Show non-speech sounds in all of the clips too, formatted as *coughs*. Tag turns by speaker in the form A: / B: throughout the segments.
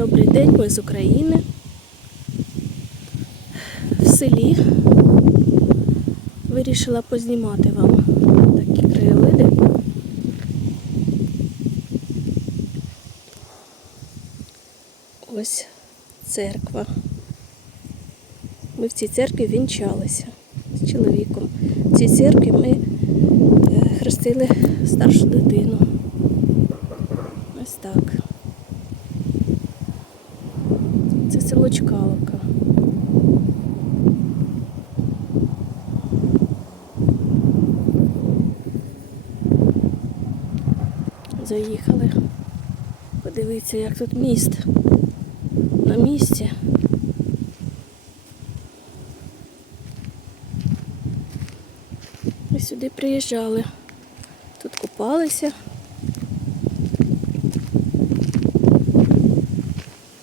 A: Добрий день, ми з України. В селі вирішила познімати вам такі краєвиди. Ось церква. Ми в цій церкві вінчалися з чоловіком. В цій церкві ми е, хрестили старшу дитину. Ось так. Це село Чкаловка. Заїхали. Подивіться, як тут міст. На місці. Ми сюди приїжджали. Тут купалися.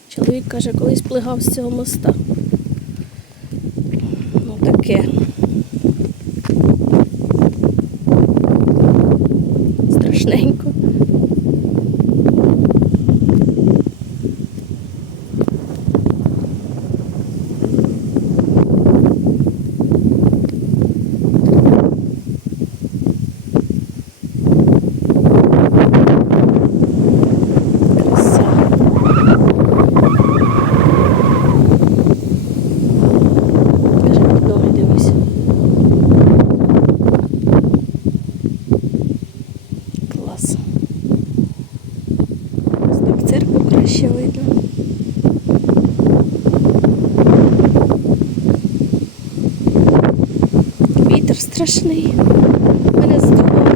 A: Чоловік каже, колись плигав з цього моста. Ну таке. Страшненько. Краса. Каже, під ноги дивись. Клас. Ось так церкву краще видно. Вітер страшний. Мене здувало.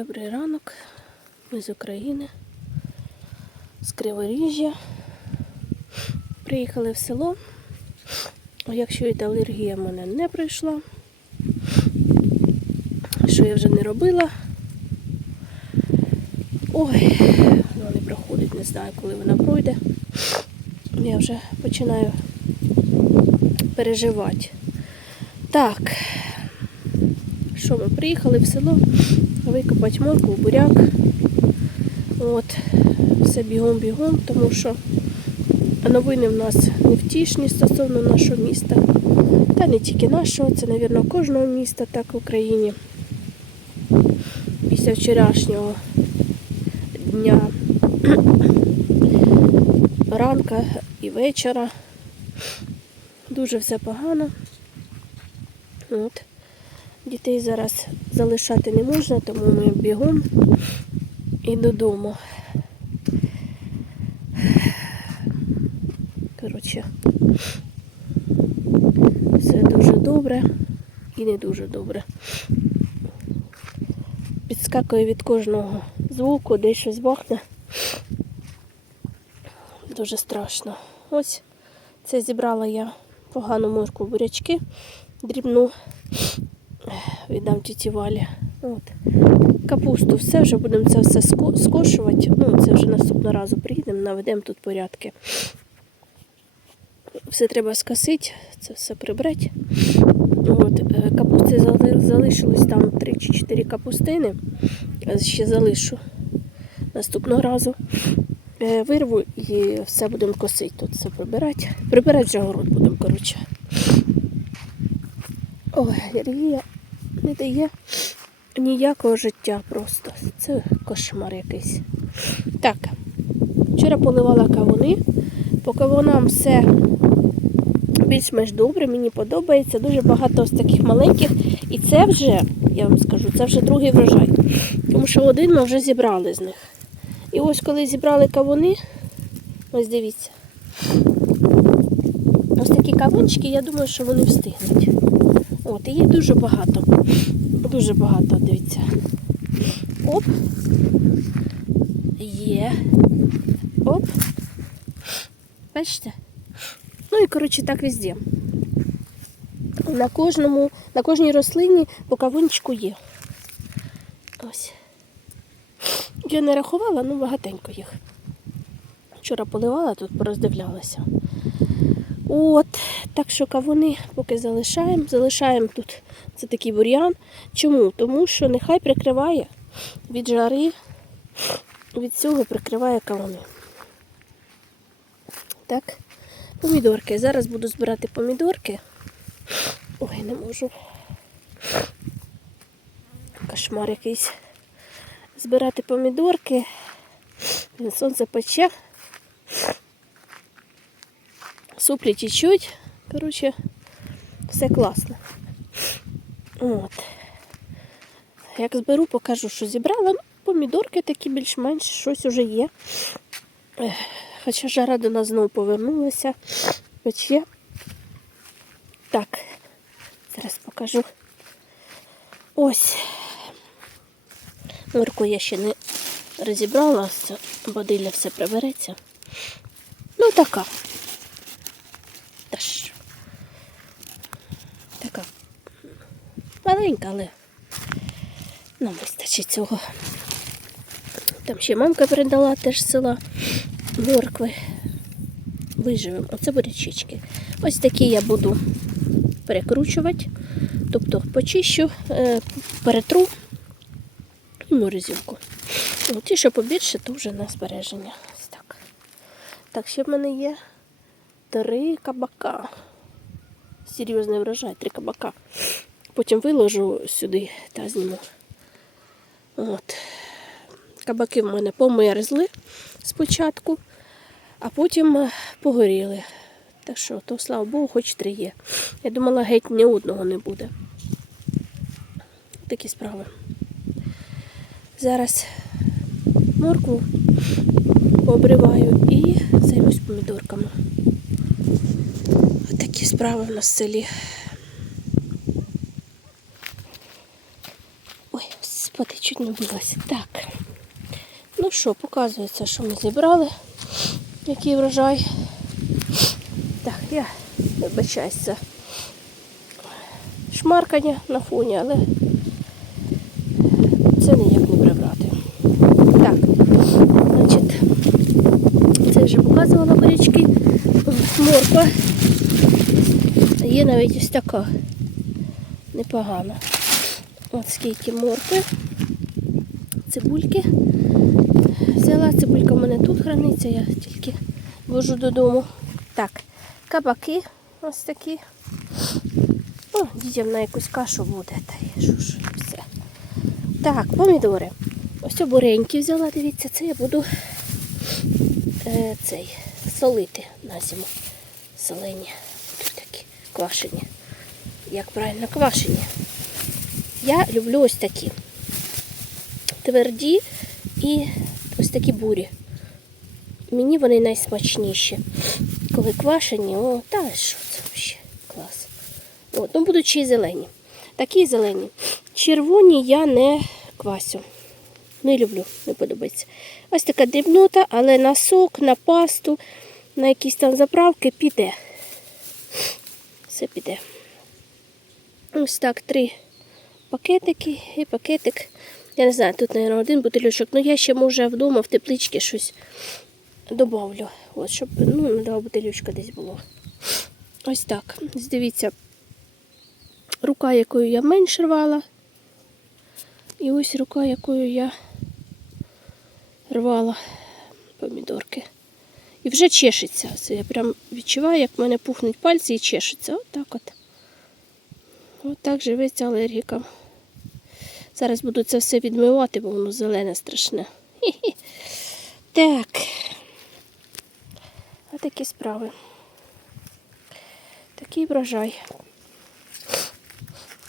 A: Добрий ранок. Ми з України, з Криворіжжя. Приїхали в село. Як чуєте, алергія в мене не пройшла. Що я вже не робила? Ой, вона не проходить, не знаю, коли вона пройде. Я вже починаю переживати. Так, що ми приїхали в село викопати морку, буряк. От, все бігом-бігом, тому що новини в нас невтішні стосовно нашого міста. Та не тільки нашого, це, мабуть, кожного міста так в Україні. Після вчорашнього дня *clears throat* ранка і вечора. Дуже все погано. От. Дітей зараз залишати не можна, тому ми бігом і додому. Коротше, все дуже добре і не дуже добре. Підскакує від кожного звуку, десь щось бахне. Дуже страшно. Ось це зібрала я погану морку бурячки, дрібну віддам тіті Валі. От. Капусту, все вже будемо це все скошувати. Ну, це вже наступного разу приїдемо, наведемо тут порядки. Все треба скосити, це все прибрати. От. е, Капусти зали- залишилось там 3 чи 4 капустини. Е, Ще залишу наступного разу. Е, Вирву і все будемо косити, тут все прибирати. Прибирати вже город будемо, коротше. Ой, алергія не дає ніякого життя просто. Це кошмар якийсь. Так, вчора поливала кавуни. По кавунам все більш-менш добре, мені подобається. Дуже багато ось таких маленьких. І це вже, я вам скажу, це вже другий врожай. Тому що один ми вже зібрали з них. І ось коли зібрали кавуни, ось дивіться. Ось такі кавунчики, я думаю, що вони встигнуть. От, їх дуже багато. Дуже багато, дивіться. Оп. Є. Оп. Бачите? Ну і, коротше, так везде. На кожному, на кожній рослині по кавунчику є. Ось. Я не рахувала, ну багатенько їх. Вчора поливала, тут пороздивлялася. От, так що кавуни поки залишаємо. Залишаємо тут це такий бур'ян. Чому? Тому що нехай прикриває від жари, від цього прикриває кавуни. Так, помідорки. Зараз буду збирати помідорки. Ой, не можу. Кошмар якийсь. Збирати помідорки. Сонце пече. Суплі тічуть. Коротше, все класно. От. Як зберу, покажу, що зібрала. Ну, помідорки такі більш-менш щось уже є. Хоча жара до нас знову повернулася. Пече. Так, зараз покажу. Ось. Морку я ще не розібрала, все, бодилля все прибереться. Ну, така. Та ж. Така. Маленька, але нам вистачить цього. Там ще мамка передала теж села моркви. Виживемо. Оце бурячички. Ось такі я буду перекручувати. Тобто почищу, е, перетру і морозилку. Ну, Ті, що побільше, то вже на збереження. Ось так. Так, ще в мене є три кабака. Серйозний врожай, три кабака. Потім виложу сюди та зніму. От. Кабаки в мене померзли спочатку, а потім е, погоріли. Так що, то слава Богу, хоч три є. Я думала, геть ні одного не буде. Такі справи. Зараз моркву пообриваю і займусь помідорками. Отакі справи в нас в селі. Ой, господи, чуть не вбилася. Так. Ну що, показується, що ми зібрали. Який врожай. Так, я вибачаюся. Шмаркання на фоні, але це ніяк не прибрати. Так, значить, це вже показувала бурячки. Морква. Є навіть ось така непогана. От скільки моркви, цибульки. Взяла цибулька в мене тут храниться, я тільки вожу додому. Так, кабаки ось такі. О, дітям на якусь кашу буде. Та що ж все. Так, помідори. Ось обуреньки взяла, дивіться, це я буду е, цей, солити на зиму. Солені. Тут такі квашені. Як правильно квашені. Я люблю ось такі. Тверді і ось такі бурі. Мені вони найсмачніші. Коли квашені, о, та що це взагалі клас. От, ну будуть ще й зелені. Такі зелені. Червоні я не квасю. Не люблю, не подобається. Ось така дрібнота, але на сок, на пасту, на якісь там заправки піде. Все піде. Ось так, три пакетики і пакетик. Я не знаю, тут, мабуть, один бутильочок, але я ще, може, вдома в тепличці щось добавлю. От, щоб ну, два бутильочка десь було. Ось так. Дивіться, рука, якою я менше рвала. І ось рука, якою я рвала помідорки. І вже чешеться. Це я прям відчуваю, як в мене пухнуть пальці і чешеться. От так от. От так живеться алергікам. Зараз буду це все відмивати, бо воно зелене страшне. Так. А такі справи. Такий врожай.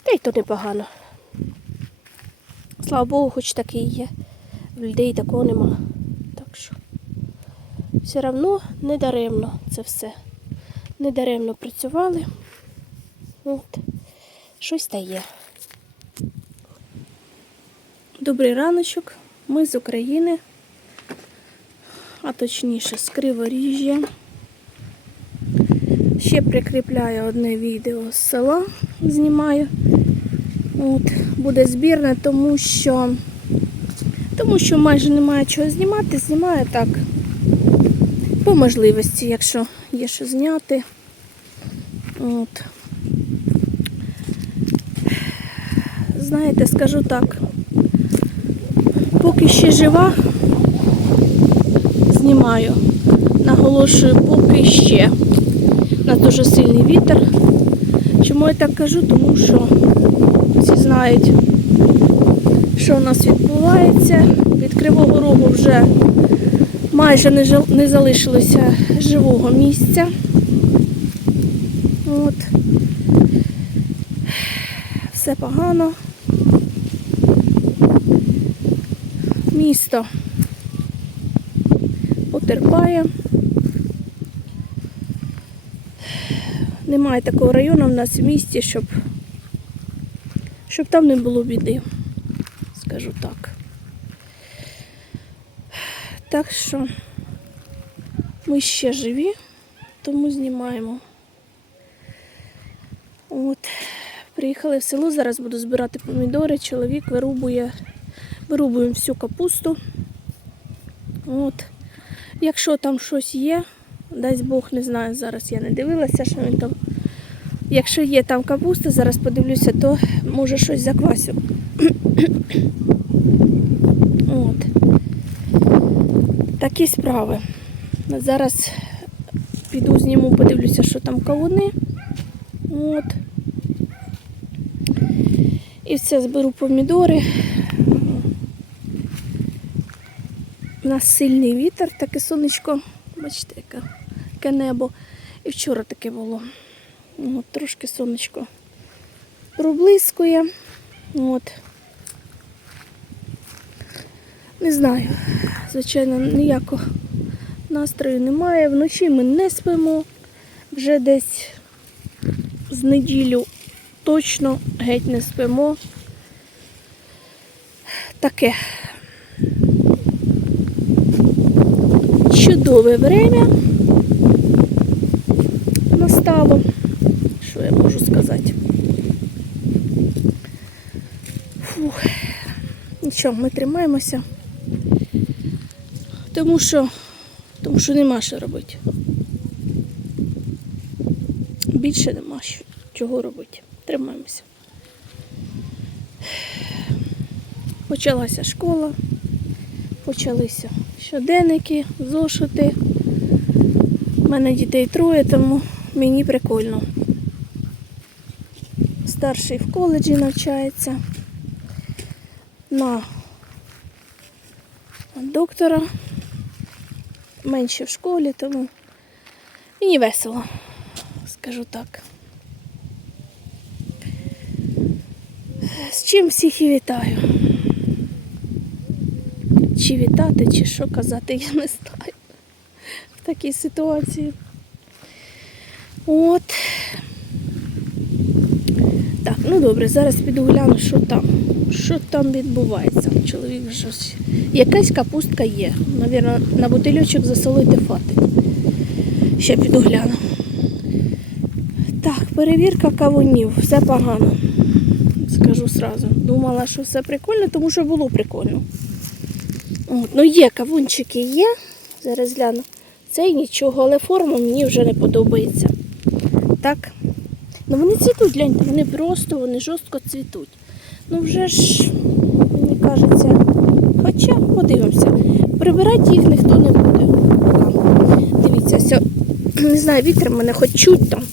A: Та й то непогано. Слава Богу, хоч такий є. В людей такого нема. Так що все одно не даремно це все. Не даремно працювали. От. Щось та є. Добрий раночок. Ми з України, а точніше з Криворіжжя. Ще прикріпляю одне відео з села, знімаю. От, буде збірне, тому що Тому що майже немає чого знімати, знімаю так. По можливості, якщо є що зняти. От. Знаєте, скажу так. Поки ще жива, знімаю. Наголошую, поки ще. У нас дуже сильний вітер. Чому я так кажу? Тому що всі знають, що у нас відбувається. Від Кривого Рогу вже майже не, жил- не залишилося живого місця. От. Все погано. Місто потерпає. Немає такого району в нас в місті, щоб, щоб там не було біди, скажу так. Так що ми ще живі, тому знімаємо. От. Приїхали в село, зараз буду збирати помідори. Чоловік вирубує, вирубуємо всю капусту. От. Якщо там щось є, дасть Бог не знаю, зараз я не дивилася, що він там. Якщо є там капуста, зараз подивлюся, то може щось заквасю. От. Такі справи. Зараз піду зніму, подивлюся, що там кавуни. От. І все, зберу помідори. У нас сильний вітер, таке сонечко. Бачите, яке, яке небо. І вчора таке було. От, трошки сонечко проблискує. От. Не знаю. Звичайно, ніякого настрою немає. Вночі ми не спимо. Вже десь з неділю точно геть не спимо. Таке чудове время настало. Що я можу сказати? Фух. Нічого, ми тримаємося. Тому що, тому що нема що робити. Більше нема що, чого робити. Тримаємося. Почалася школа, почалися щоденники, зошити. У мене дітей троє, тому мені прикольно. Старший в коледжі навчається на доктора. Менше в школі, тому мені весело, скажу так. З чим всіх і вітаю. Чи вітати, чи що казати, я не знаю. В такій ситуації. От. Так, ну добре, зараз піду гляну, що там. Що там відбувається. Чоловік щось. Якась капустка є. Навірно, на бутильочок засолити фати. Ще піду гляну. Так, перевірка кавунів. Все погано. Скажу сразу. Думала, що все прикольно, тому що було прикольно. От, ну є кавунчики є. Зараз гляну. Цей нічого, але форма мені вже не подобається. Так. Ну вони цвітуть, гляньте, вони просто, вони жорстко цвітуть. Ну вже ж, мені кажеться, хоча подивимося. Прибирати їх ніхто не буде. Дивіться, все, не знаю, вітер мене хоч чуть там.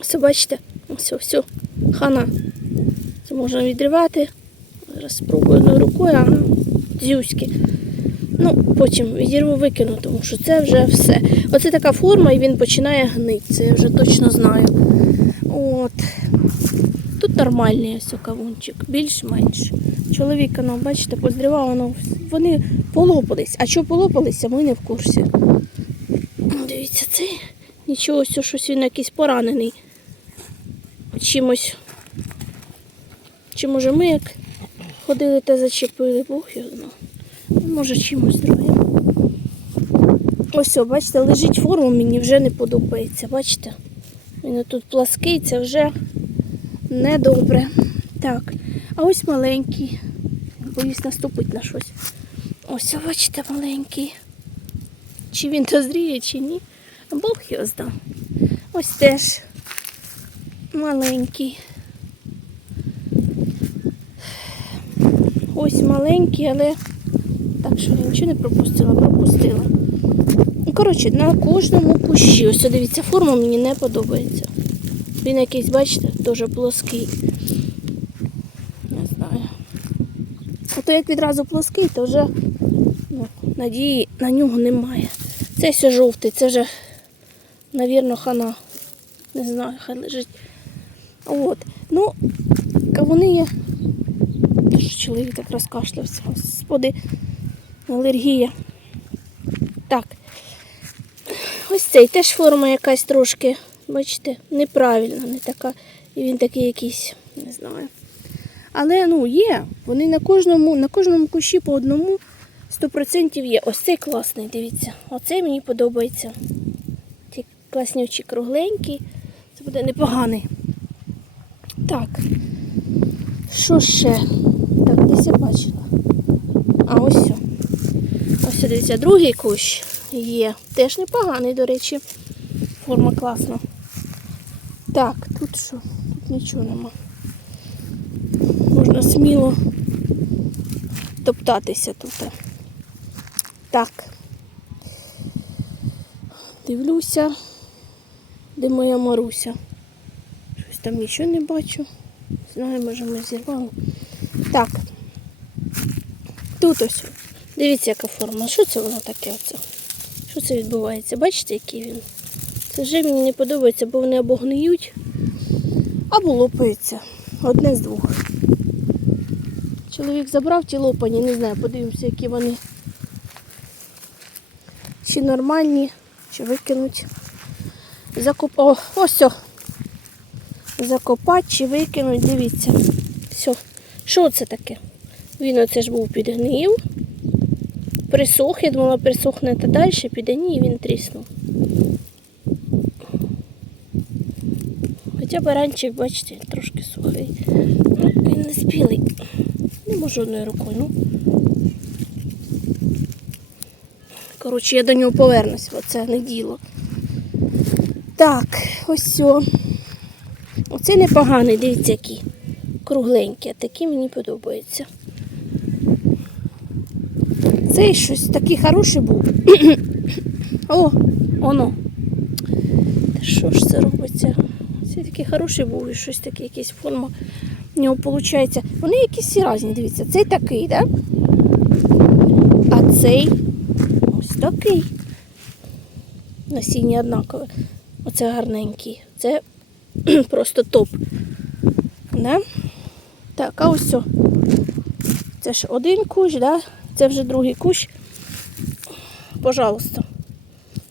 A: Все, бачите, все, все, хана. Це можна відривати. Зараз спробую рукою, ага, дзюськи. Ну, потім відірву викину, тому що це вже все. Оце така форма і він починає гнити. Це я вже точно знаю. От. Тут нормальний ось кавунчик, більш-менш. Чоловіка, ну, бачите, поздрівав, воно, вони полопались. А що полопалися, ми не в курсі. Дивіться, це нічого, ось щось він якийсь поранений. Чимось. Чи може ми як ходили та зачепили, Бог його знає. Може чимось другим. Ось, о, бачите, лежить форма, мені вже не подобається. Бачите? Він тут плаский, це вже недобре. Так, а ось маленький. боюсь наступити на щось. Ось, бачите, маленький. Чи він дозріє, чи ні. Бог його знав. Ось теж маленький. Ось маленький, але так що я нічого не пропустила, пропустила. Ну, Коротше, на кожному кущі. Ось дивіться, форма мені не подобається. Він якийсь, бачите, дуже плоский. Не знаю. Ото як відразу плоский, то вже ну, надії на нього немає. Це все жовтий, це вже, навірно, хана. Не знаю, хай лежить. От. Ну, кавуни є. Чоловік так розкашлявся. Господи, алергія. Так. Ось цей теж форма якась трошки, бачите, неправильна, не така. І він такий якийсь, не знаю. Але ну є. Вони на кожному, на кожному кущі по одному 100% є. Ось цей класний, дивіться. Оцей мені подобається. Ці класнючі кругленькі. Це буде непоганий. Так. Що ще? Десь я бачила. А ось. о. Ось дивіться, другий кущ є. Теж непоганий, до речі. Форма класна. Так, тут що? Тут нічого нема. Можна сміло топтатися тут. Так. Дивлюся, де моя Маруся. Щось там нічого не бачу. Знаю, може ми зірвали. Так. Тут ось. Дивіться, яка форма. Що це воно таке? Оце? Що це відбувається? Бачите, який він? Це вже мені не подобається, бо вони або гниють, або лопаються. Одне з двох. Чоловік забрав ті лопані, не знаю, подивимося, які вони. Чи нормальні, чи викинуть. Закоп... О, ось. о. Закопати чи викинуть, дивіться. Все. Що це таке? Він оце ж був підгнив. Присох, я думала, присохне та далі, піде ні, він тріснув. Хоча баранчик, бачите, трошки сухий. Ну, він не спілий. Не можу одною рукою, ну. Коротше, я до нього повернусь, бо це не діло. Так, ось все. Оце непоганий, дивіться, який. Кругленький, такий мені подобається. Цей щось такий хороший був. *coughs* О, воно. Та що ж це робиться? Цей такий хороший був і щось таке, якась форма в нього виходить. Вони якісь різні, дивіться. Цей такий, так? Да? А цей ось такий. Насіння однакове. Оце гарненький. Це *clears throat* просто топ. Да? Так, а ось. Це ж один кущ, да? Це вже другий кущ. Пожалуйста.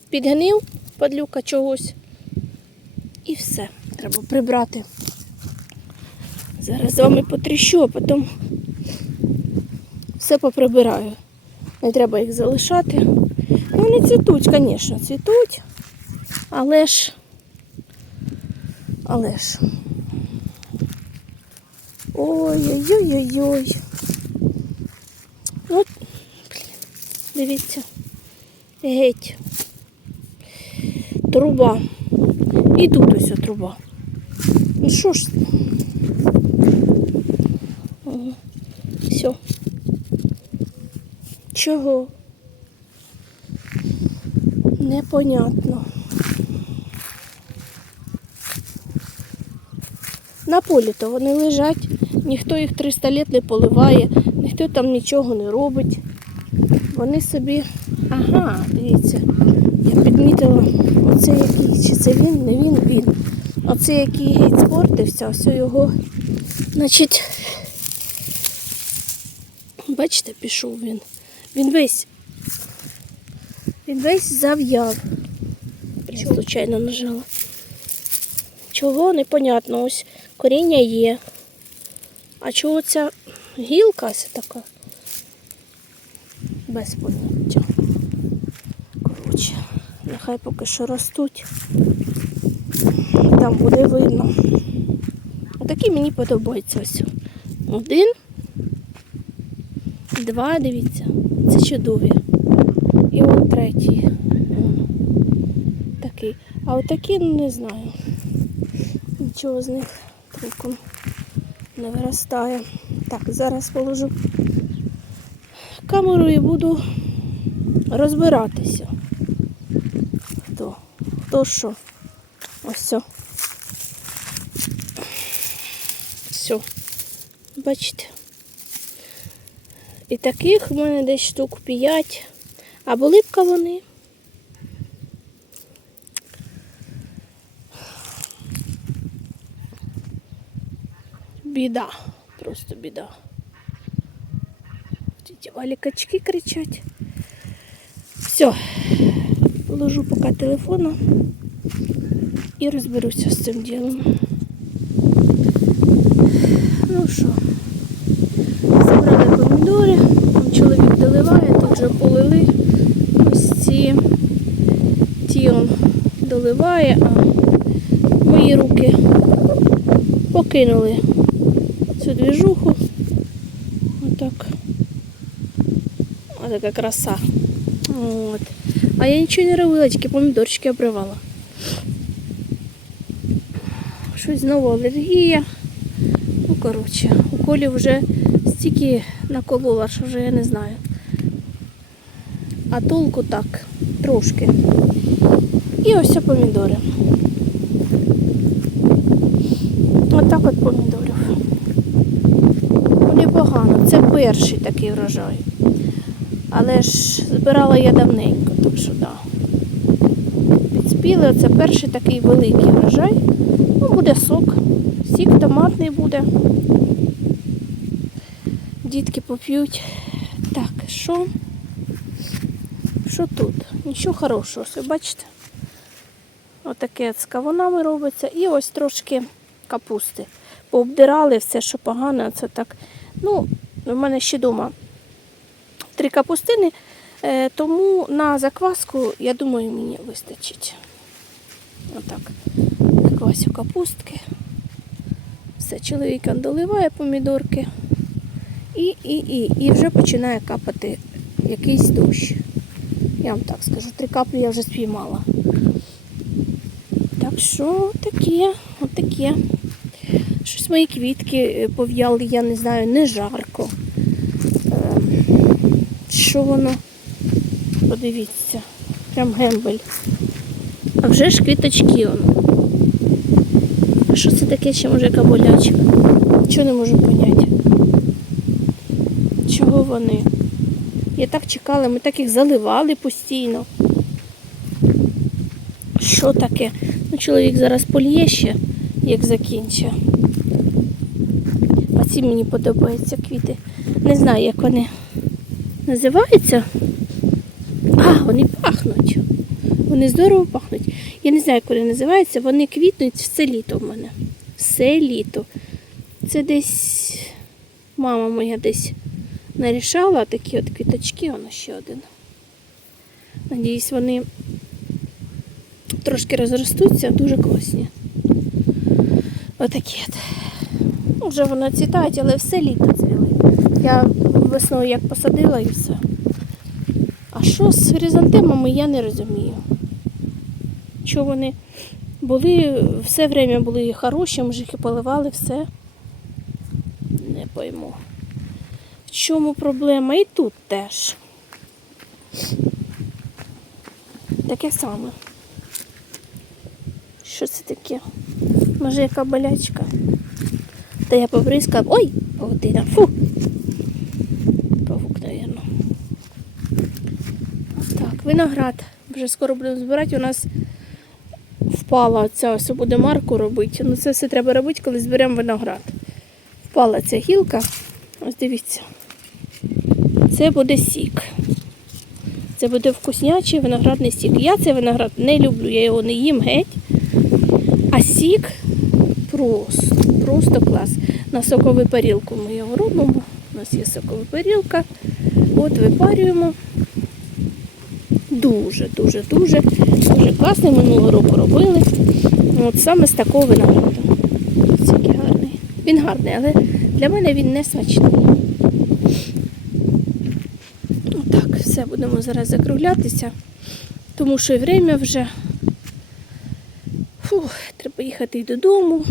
A: Підгнив падлюка чогось. І все. Треба прибрати. Зараз з вами потріщу, а потім все поприбираю. Не треба їх залишати. Ну, вони цвітуть, звісно, цвітуть. Але ж, але ж. Ой-ой-ой-ой-ой. Ну, блін, дивіться. Геть. Труба. І тут ось труба. Ну що ж? Все. Чого? Непонятно. На полі то вони лежать, ніхто їх 300 літ не поливає, ніхто там нічого не робить. Вони собі. Ага, дивіться, я підмітила, оце який, чи це він, не він, він. Оце який геть спортився, ось його, значить, бачите, пішов він. Він весь, він весь зав'яв. Я случайно нажала. Чого непонятно, ось коріння є. А чого ця гілка ось така? Без поняття. Коротше, нехай поки що ростуть. Там буде видно. Отакий мені подобається ось. Один. Два, дивіться, це чудові. І он третій. Такий. А отакі, ну не знаю. Нічого з них толком не виростає. Так, зараз положу камеру і буду розбиратися. Хто? Хто що? Ось все. Все. Бачите? І таких в мене десь штук 5. А були б вони. Біда. Просто біда. Ті валі качки кричать. Все. Положу поки телефона і розберуся з цим ділом. Ну що, забрали помідори, там чоловік доливає, тут вже полили. Ось ці ті он доливає, а мої руки покинули цю двіжуху. Отак. Отака краса. От. А я нічого не робила, тільки помідорчики обривала. Щось знову алергія. Ну, коротше, у колі вже стільки наколола, що вже я не знаю. А толку так, трошки. І ось помідори. Отак от помідорів. Непогано. Це перший такий врожай. Але ж збирала я давненько, так що да. Підспіли, це перший такий великий врожай. Ну, буде сок. Сік томатний буде. Дітки поп'ють. Так, що? Що тут? Нічого хорошого, все, бачите? Отаке з кавунами робиться. І ось трошки капусти. Пообдирали все, що погано, це так. Ну, в мене ще вдома три капустини, е, тому на закваску, я думаю, мені вистачить. Отак. Заквасю капустки. Все, чоловік доливає помідорки. І, і, і, і вже починає капати якийсь дощ. Я вам так скажу, три каплі я вже спіймала. Так що таке, отаке. Щось мої квітки е, пов'яли, я не знаю, не жарко. Що воно? Подивіться, прям гембель. А вже ж квіточки воно. А що це таке, ще може яка болячка? Чого не можу поняти? Чого вони? Я так чекала, ми так їх заливали постійно. Що таке? Ну, чоловік зараз поліє ще, як закінчить. А ці мені подобаються квіти. Не знаю, як вони називаються. А, вони пахнуть. Вони здорово пахнуть. Я не знаю, як вони називаються. Вони квітнуть все літо в мене. Все літо. Це десь мама моя десь нарішала такі от квіточки, воно ще один. Надіюсь, вони трошки розростуться, дуже класні. Отакі от. Вже воно цвітають, але все літо цвіли. Я весною як посадила і все. А що з хризантемами, я не розумію. Що вони були, все время були хороші, і поливали, все. Не пойму. В чому проблема? І тут теж. Таке саме. Що це таке? Може яка болячка? Та я побризкала. Ой, павутина. Фу. Павук, навірно. Так, виноград. Вже скоро будемо збирати. У нас впала ця, ось буде марку робити. Ну це все треба робити, коли зберемо виноград. Впала ця гілка. Ось дивіться. Це буде сік. Це буде вкуснячий виноградний сік. Я цей виноград не люблю, я його не їм геть. А сік просто, просто клас. На сокову парілку ми його робимо. У нас є сокова парілка. От випарюємо. Дуже, дуже, дуже, класний. Минулого року робили. От саме з такого винограду. Ось гарний. Він гарний, але для мене він не смачний. Все, будемо зараз закруглятися, тому що і время вже. Фух, треба їхати і додому,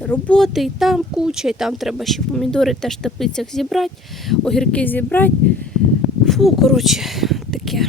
A: роботи, і там куча, і там треба ще помідори теж в теплицях зібрати, огірки зібрати. Фу, коротше, таке.